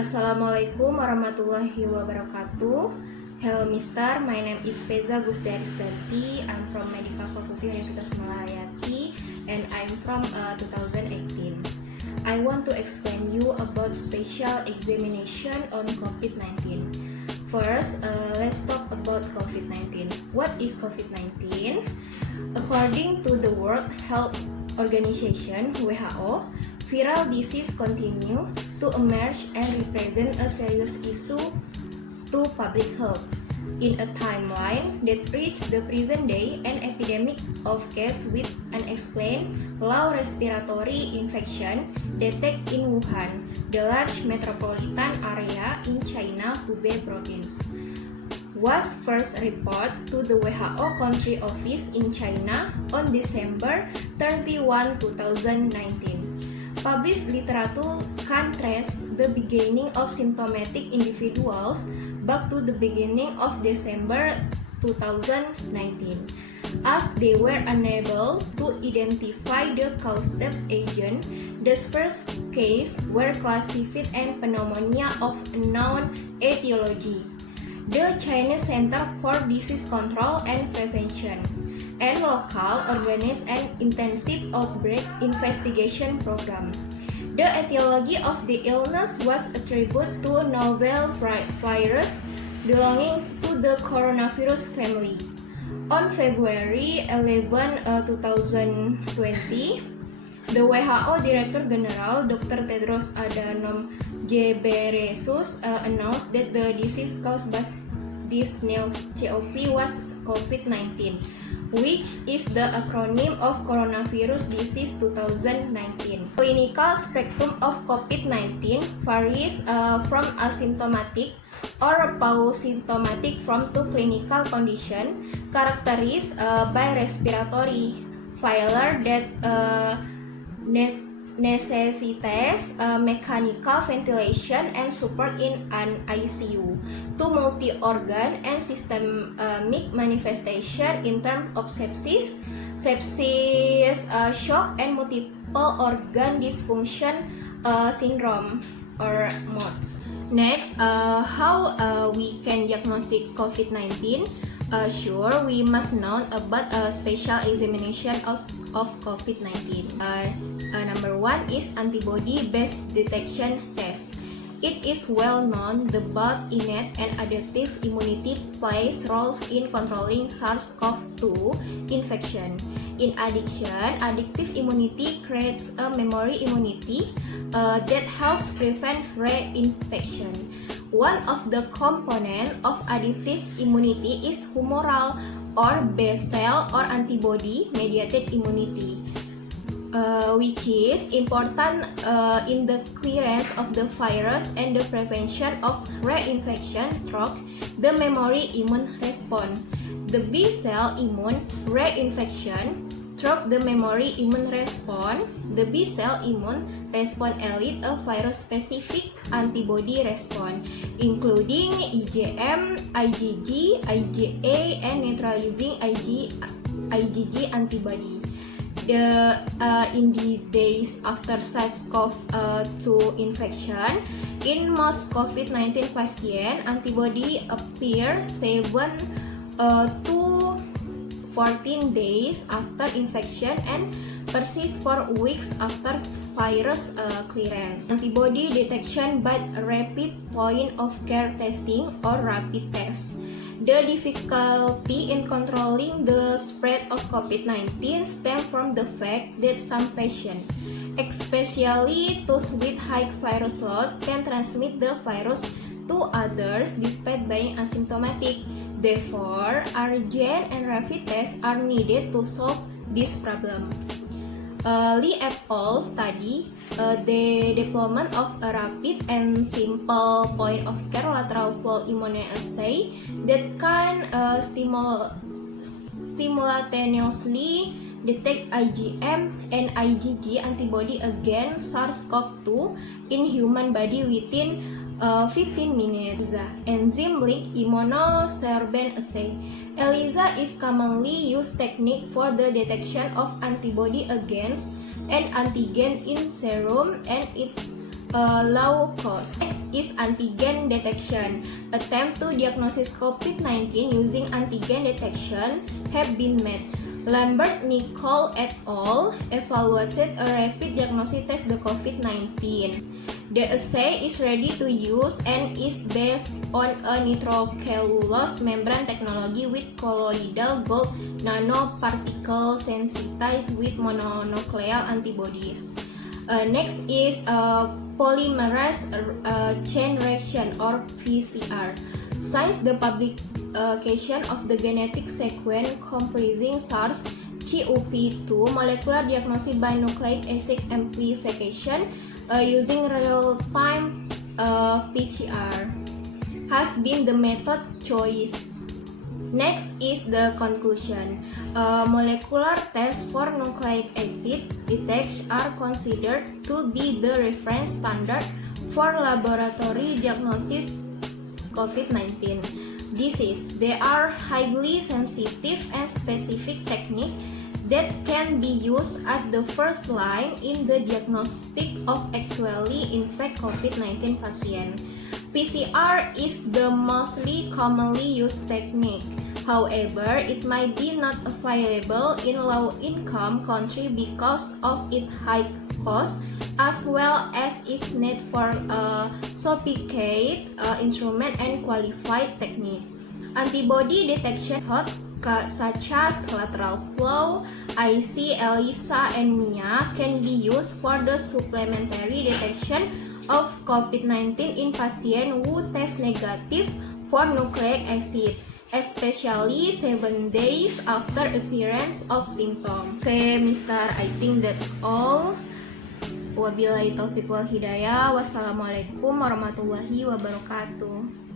Assalamualaikum warahmatullahi wabarakatuh. Hello Mister, my name is Fezagustia Rizdanti. I'm from Medical Faculty Universitas Melayati and I'm from 2018. I want to explain you about special examination on Covid-19. First, let's talk about Covid-19. What is Covid-19? According to the World Health Organization (WHO), viral disease continue to emerge and represent a serious issue to public health. In a timeline that reached the present day, an epidemic of cases with unexplained low respiratory infection detected in Wuhan, the large metropolitan area in China Hubei province, was first reported to the WHO country office in China on December 31, 2019. Published literature can trace the beginning of symptomatic individuals back to the beginning of December 2019, as they were unable to identify the causative agent. The first case were classified as pneumonia of unknown etiology. The Chinese Center for Disease Control and Prevention and local organized an intensive outbreak investigation program. The etiology of the illness was attributed to novel virus belonging to the coronavirus family. On February 11, 2020, the WHO Director General Dr. Tedros Adhanom Ghebreyesus announced that the disease caused by this new CoV was COVID-19, which is the acronym of Coronavirus Disease 2019. Clinical spectrum of COVID-19 varies from asymptomatic or asymptomatic from two clinical conditions characterized by respiratory failure that necessitates mechanical ventilation and support in an ICU, to multi-organ and systemic manifestation in terms of sepsis, shock, and multiple organ dysfunction syndrome or MODS. Next, how we can diagnose COVID-19? Sure, we must know about a special examination of COVID-19. Number one is antibody-based detection test. It is well known that both innate and adaptive immunity plays roles in controlling SARS-CoV-2 infection. In addition, adaptive immunity creates a memory immunity that helps prevent reinfection. One of the components of adaptive immunity is humoral or B-cell or antibody-mediated immunity, which is important in the clearance of the virus and the prevention of reinfection through the memory immune response. The B-cell immune reinfection through the memory immune response. The B-cell immune response elicits a virus-specific antibody response, including IgM, IgG, IgA, and neutralizing IgG antibody. In the days after SARS-CoV-2 infection, in most COVID-19 patients, antibody appear 7 to 14 days after infection and persist for weeks after virus clearance. Antibody detection by rapid point of care testing or rapid test. The difficulty in controlling the spread of COVID-19 stems from the fact that some patients, especially those with high virus load, can transmit the virus to others despite being asymptomatic. Therefore, urgent and rapid tests are needed to solve this problem. Lee et al. Study the development of a rapid and simple point-of-care lateral flow immunoassay that can simultaneously detect IgM and IgG antibody against SARS-CoV-2 in human body within 15 minutes. Enzyme-linked immunosorbent assay. ELISA is commonly used technique for the detection of antibody against an antigen in serum and its low cost. Next is antigen detection. Attempt to diagnose COVID-19 using antigen detection have been made. Lambert Nicole et al. Evaluated a rapid diagnostic test the COVID-19. The assay is ready to use and is based on a nitrocellulose membrane technology with colloidal gold nanoparticle sensitized with mononuclear antibodies. Next is polymerase chain reaction or PCR. Since the publication of the genetic sequence comprising SARS-CoV-2 molecular diagnosis by nucleic acid amplification using real-time PCR has been the method choice. Next is the conclusion. Molecular tests for nucleic acid detection are considered to be the reference standard for laboratory diagnosis COVID-19 disease. They are highly sensitive and specific technique that can be used at the first line in the diagnostic of actually infected COVID-19 patient. PCR is the mostly commonly used technique. However, it might be not available in low-income countries because of its high cost, as well as its need for sophisticated instrument and qualified technique. Antibody detection methods such as lateral flow, IC, ELISA, and MIA can be used for the supplementary detection of COVID-19 in patients who test negative for nucleic acid, especially 7 days after appearance of symptoms. Okay, Mister, I think that's all. Wabillahi taufiq wal hidayah. Wassalamualaikum warahmatullahi wabarakatuh.